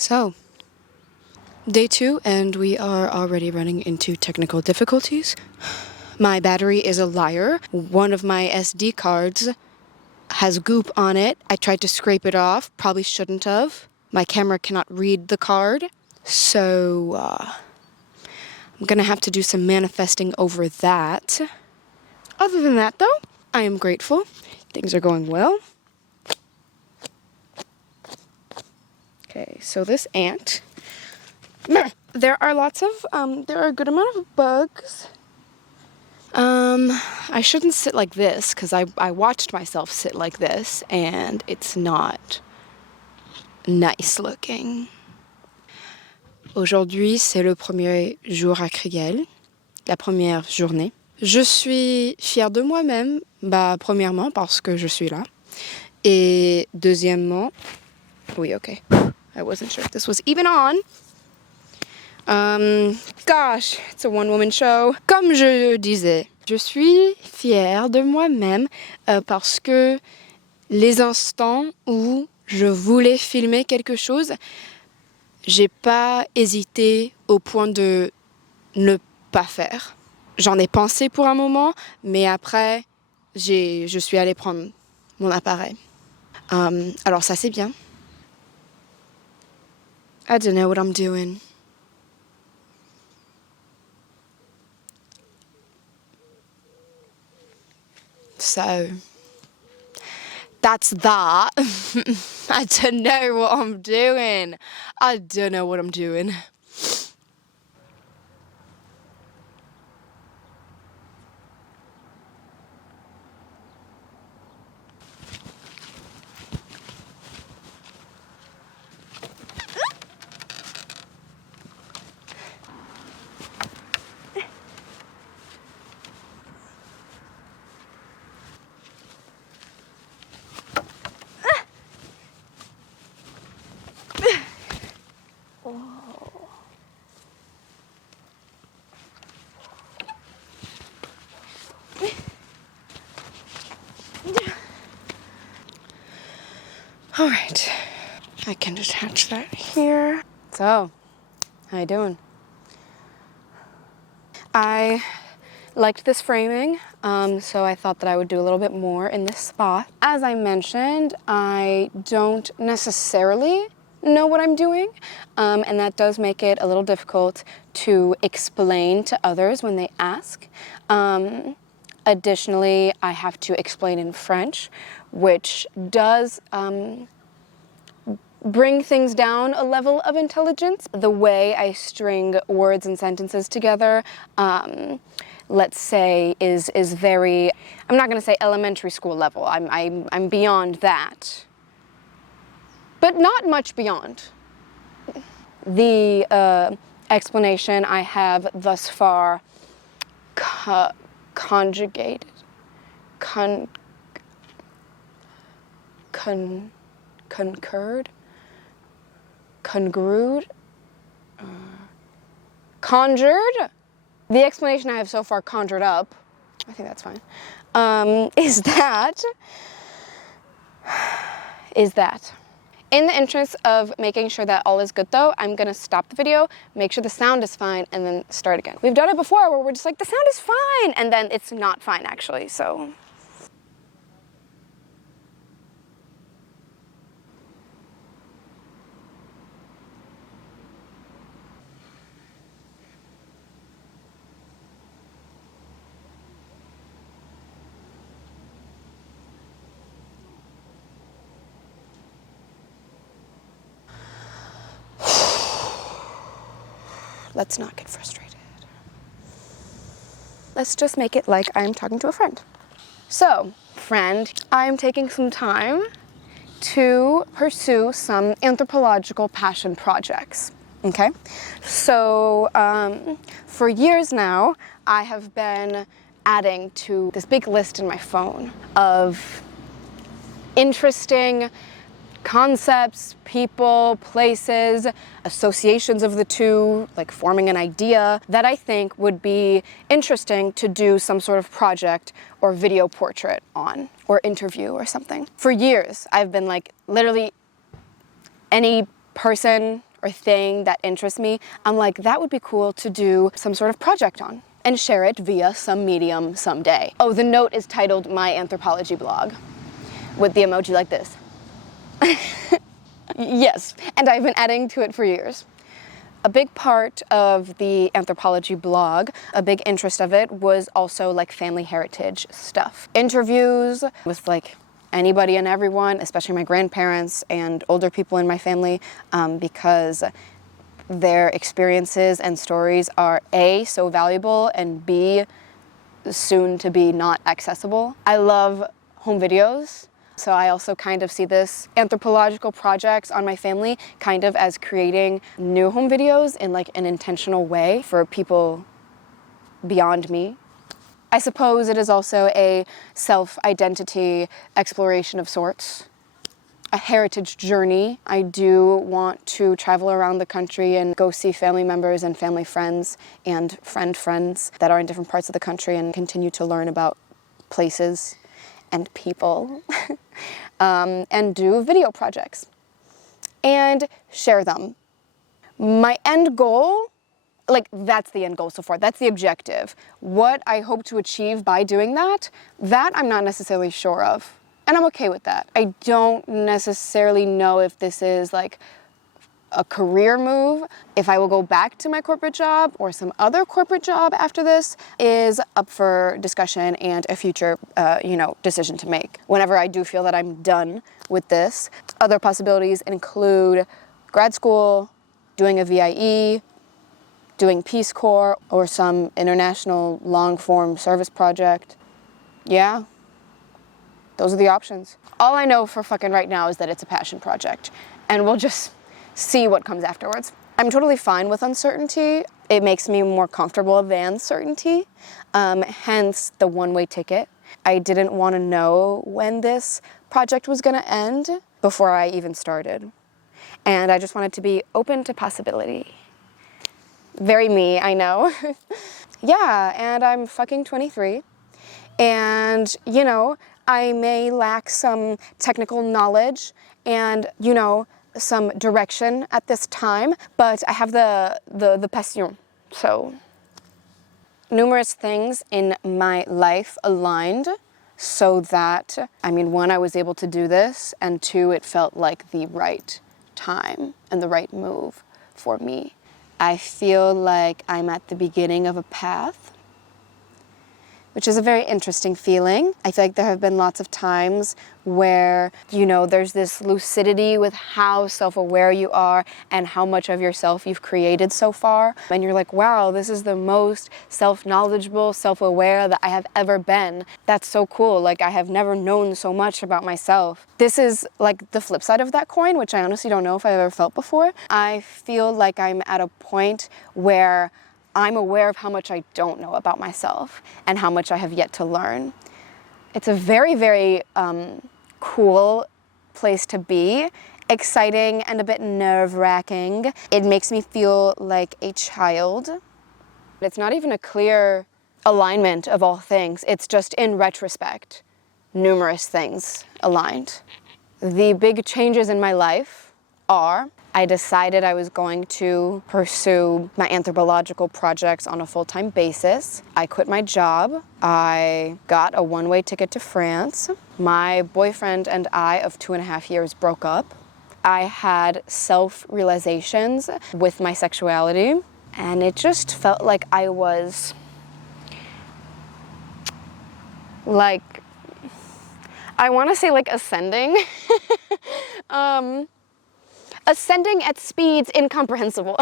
So, day 2, and we are already running into technical difficulties. My battery is a liar. One of my SD cards has goop on it. I tried to scrape it off, probably shouldn't have. My camera cannot read the card, so I'm gonna have to do some manifesting over that. Other than that, though, I am grateful. Things are going well. Okay, so this ant. There are a good amount of bugs. I shouldn't sit like this, because I watched myself sit like this, and it's not nice looking. Aujourd'hui, c'est le premier jour à Criel, la première journée. Je suis fière de moi-même, premièrement parce que je suis là, et deuxièmement, oui, okay, I wasn't sure if this was even on. Gosh, it's a one-woman show. Comme je disais, je suis fière de moi-même parce que les instants où je voulais filmer quelque chose, j'ai pas hésité au point de ne pas faire. J'en ai pensé pour un moment, mais après, je suis allée prendre mon appareil. Alors ça, c'est bien. I don't know what I'm doing. So, that's that. I don't know what I'm doing. I don't know what I'm doing. All right, I can attach that here. So, how you doing? I liked this framing, so I thought that I would do a little bit more in this spot. As I mentioned, I don't necessarily know what I'm doing, and that does make it a little difficult to explain to others when they ask. Additionally, I have to explain in French, which does bring things down a level of intelligence. The way I string words and sentences together, let's say, is very, I'm not gonna say elementary school level, I'm beyond that. But not much beyond. The explanation I have thus far conjugated, concurred, congrued, conjured. The explanation I have so far conjured up, I think that's fine, is that. In the interest of making sure that all is good though, I'm gonna stop the video, make sure the sound is fine, and then start again. We've done it before where we're just like, the sound is fine, and then it's not fine actually, so. Let's not get frustrated. Let's just make it like I'm talking to a friend. So, friend, I'm taking some time to pursue some anthropological passion projects, okay? So, for years now, I have been adding to this big list in my phone of interesting concepts, people, places, associations of the two, like forming an idea that I think would be interesting to do some sort of project or video portrait on, or interview or something. For years, I've been like, literally any person or thing that interests me, I'm like, that would be cool to do some sort of project on and share it via some medium someday. Oh, the note is titled My Anthropology Blog with the emoji like this. Yes, and I've been adding to it for years. A big part of the anthropology blog, a big interest of it, was also like family heritage stuff. Interviews with like anybody and everyone, especially my grandparents and older people in my family, because their experiences and stories are A, so valuable, and B, soon to be not accessible. I love home videos. So I also kind of see this anthropological projects on my family kind of as creating new home videos in like an intentional way for people beyond me. I suppose it is also a self-identity exploration of sorts, a heritage journey. I do want to travel around the country and go see family members and family friends and friends that are in different parts of the country and continue to learn about places and people, and do video projects and share them. My end goal, like that's the end goal so far, that's the objective. What I hope to achieve by doing that I'm not necessarily sure of, and I'm okay with that. I don't necessarily know if this is like a career move. If I will go back to my corporate job or some other corporate job after this is up for discussion and a future, decision to make. Whenever I do feel that I'm done with this, other possibilities include grad school, doing a VIE, doing Peace Corps, or some international long-form service project. Yeah, those are the options. All I know for fucking right now is that it's a passion project, and we'll just see what comes afterwards. I'm totally fine with uncertainty. It makes me more comfortable than certainty, hence the one-way ticket. I didn't want to know when this project was going to end before I even started. And I just wanted to be open to possibility. Very me, I know. Yeah, and I'm fucking 23. And, I may lack some technical knowledge and, some direction at this time, but I have the passion. So numerous things in my life aligned so that, one, I was able to do this, and two, it felt like the right time and the right move for me. I feel like I'm at the beginning of a path, which is a very interesting feeling. I feel like there have been lots of times where, there's this lucidity with how self-aware you are and how much of yourself you've created so far. And you're like, wow, this is the most self-knowledgeable, self-aware that I have ever been. That's so cool. Like, I have never known so much about myself. This is like the flip side of that coin, which I honestly don't know if I've ever felt before. I feel like I'm at a point where I'm aware of how much I don't know about myself and how much I have yet to learn. It's a very, very cool place to be, exciting and a bit nerve-wracking. It makes me feel like a child. It's not even a clear alignment of all things. It's just in retrospect, numerous things aligned. The big changes in my life are I decided I was going to pursue my anthropological projects on a full-time basis. I quit my job. I got a one-way ticket to France. My boyfriend and I of 2.5 years broke up. I had self-realizations with my sexuality, and it just felt like I was like, I want to say like ascending. Ascending at speeds incomprehensible.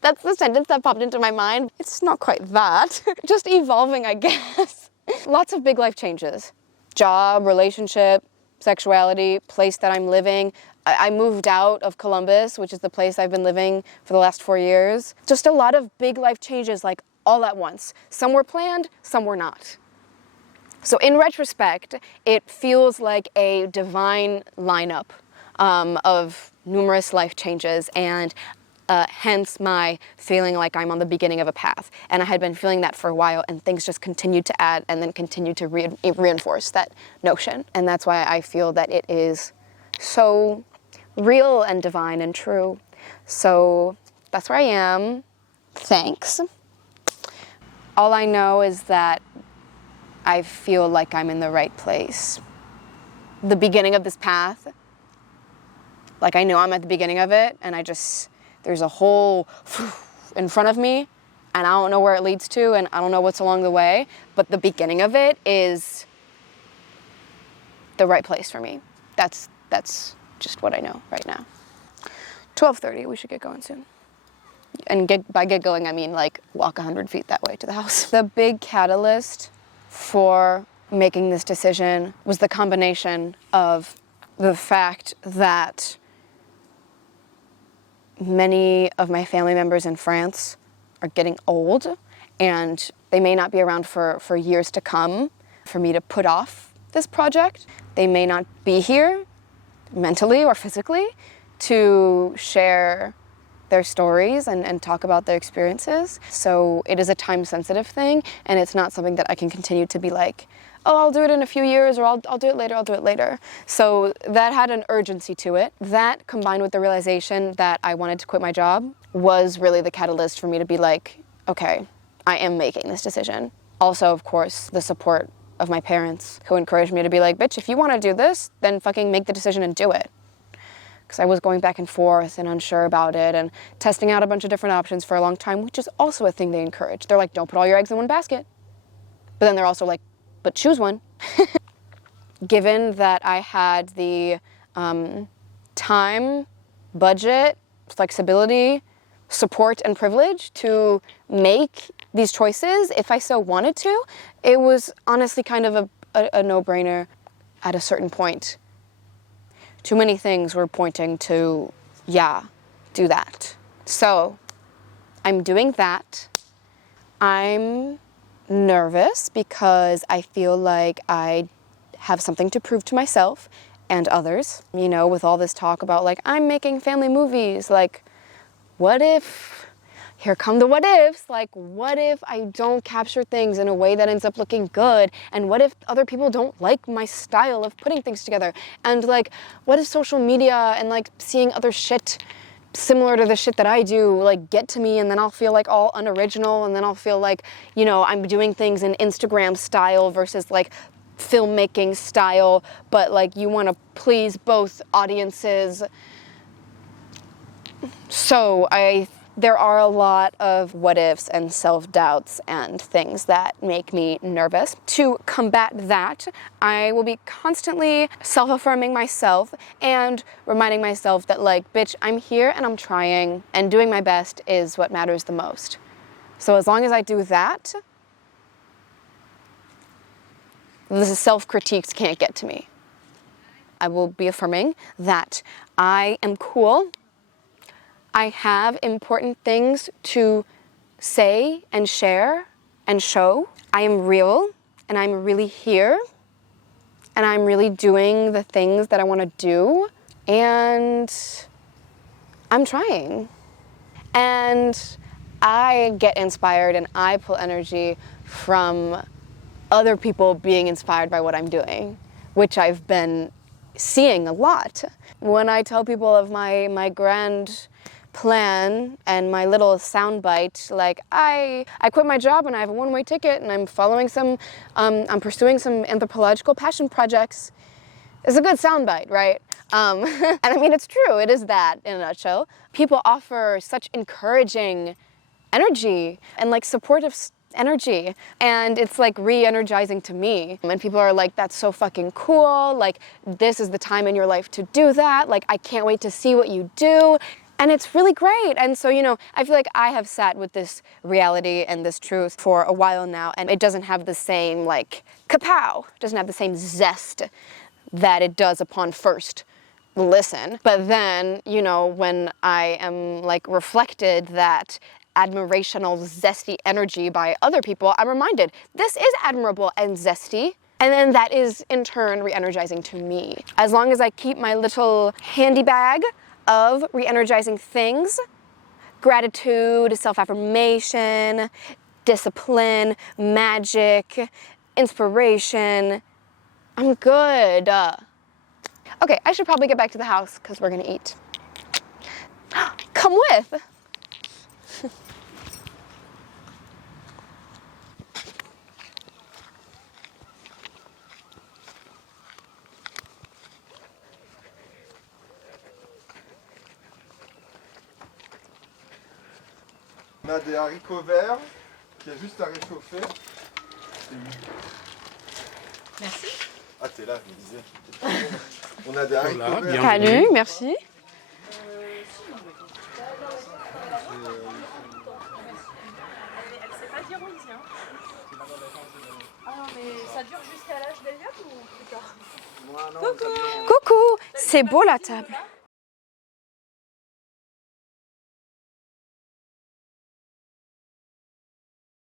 That's the sentence that popped into my mind. It's not quite that. Just evolving, I guess. Lots of big life changes. Job, relationship, sexuality, place that I'm living. I moved out of Columbus, which is the place I've been living for the last 4 years. Just a lot of big life changes, like all at once. Some were planned, some were not. So in retrospect, it feels like a divine lineup of numerous life changes, and hence my feeling like I'm on the beginning of a path. And I had been feeling that for a while, and things just continued to add and then continued to reinforce that notion. And that's why I feel that it is so real and divine and true. So that's where I am. Thanks. All I know is that I feel like I'm in the right place. The beginning of this path, like I know I'm at the beginning of it, and there's a hole in front of me, and I don't know where it leads to, and I don't know what's along the way, but the beginning of it is the right place for me. That's just what I know right now. 12:30, we should get going soon. And by get going, I mean like walk 100 feet that way to the house. The big catalyst for making this decision was the combination of the fact that many of my family members in France are getting old, and they may not be around for years to come for me to put off this project. They may not be here mentally or physically to share their stories and talk about their experiences. So it is a time-sensitive thing, and it's not something that I can continue to be like, oh, I'll do it in a few years, or I'll do it later. So that had an urgency to it. That, combined with the realization that I wanted to quit my job, was really the catalyst for me to be like, okay, I am making this decision. Also, of course, the support of my parents, who encouraged me to be like, bitch, if you want to do this, then fucking make the decision and do it. Because I was going back and forth and unsure about it and testing out a bunch of different options for a long time, which is also a thing they encourage. They're like, don't put all your eggs in one basket. But then they're also like, but choose one. Given that I had the time, budget, flexibility, support, and privilege to make these choices, if I so wanted to, it was honestly kind of a no-brainer at a certain point. Too many things were pointing to, yeah, do that. So I'm doing that. I'm nervous because I feel like I have something to prove to myself and others. You know, with all this talk about like, I'm making family movies, like, what if, here come the what ifs, like, what if I don't capture things in a way that ends up looking good? And what if other people don't like my style of putting things together? And like, what if social media and like seeing other shit similar to the shit that I do, like, get to me, and then I'll feel like all unoriginal, and then I'll feel like, you know, I'm doing things in Instagram style versus like filmmaking style, but like you want to please both audiences. So there are a lot of what ifs and self-doubts and things that make me nervous. To combat that, I will be constantly self-affirming myself and reminding myself that like, bitch, I'm here and I'm trying, and doing my best is what matters the most. So as long as I do that, the self-critiques can't get to me. I will be affirming that I am cool. I have important things to say and share and show. I am real, and I'm really here, and I'm really doing the things that I want to do, and I'm trying. And I get inspired and I pull energy from other people being inspired by what I'm doing, which I've been seeing a lot. When I tell people of my grand plan and my little soundbite, like I quit my job and I have a one-way ticket and I'm following I'm pursuing some anthropological passion projects. It's a good soundbite, right? And I mean, it's true, it is that in a nutshell. People offer such encouraging energy and like supportive energy, and it's like re-energizing to me. And people are like, that's so fucking cool, like this is the time in your life to do that, like I can't wait to see what you do. And it's really great. And so, you know, I feel like I have sat with this reality and this truth for a while now, and it doesn't have the same, like, kapow, doesn't have the same zest that it does upon first listen. But then, you know, when I am, like, reflected that admirational, zesty energy by other people, I'm reminded, this is admirable and zesty. And then that is, in turn, re-energizing to me. As long as I keep my little handy bag of re-energizing things, gratitude, self-affirmation, discipline, magic, inspiration, I'm good. Okay, I should probably get back to the house because we're gonna eat. Come with! On a des haricots verts qu'il y a juste à réchauffer. Merci. Ah, t'es là, je me disais. On a des haricots verts. Salut, merci. Elle sait pas dire où il vient. Ah, mais ça dure jusqu'à l'âge d'Eliott ou plus tard? Coucou, c'est beau la table.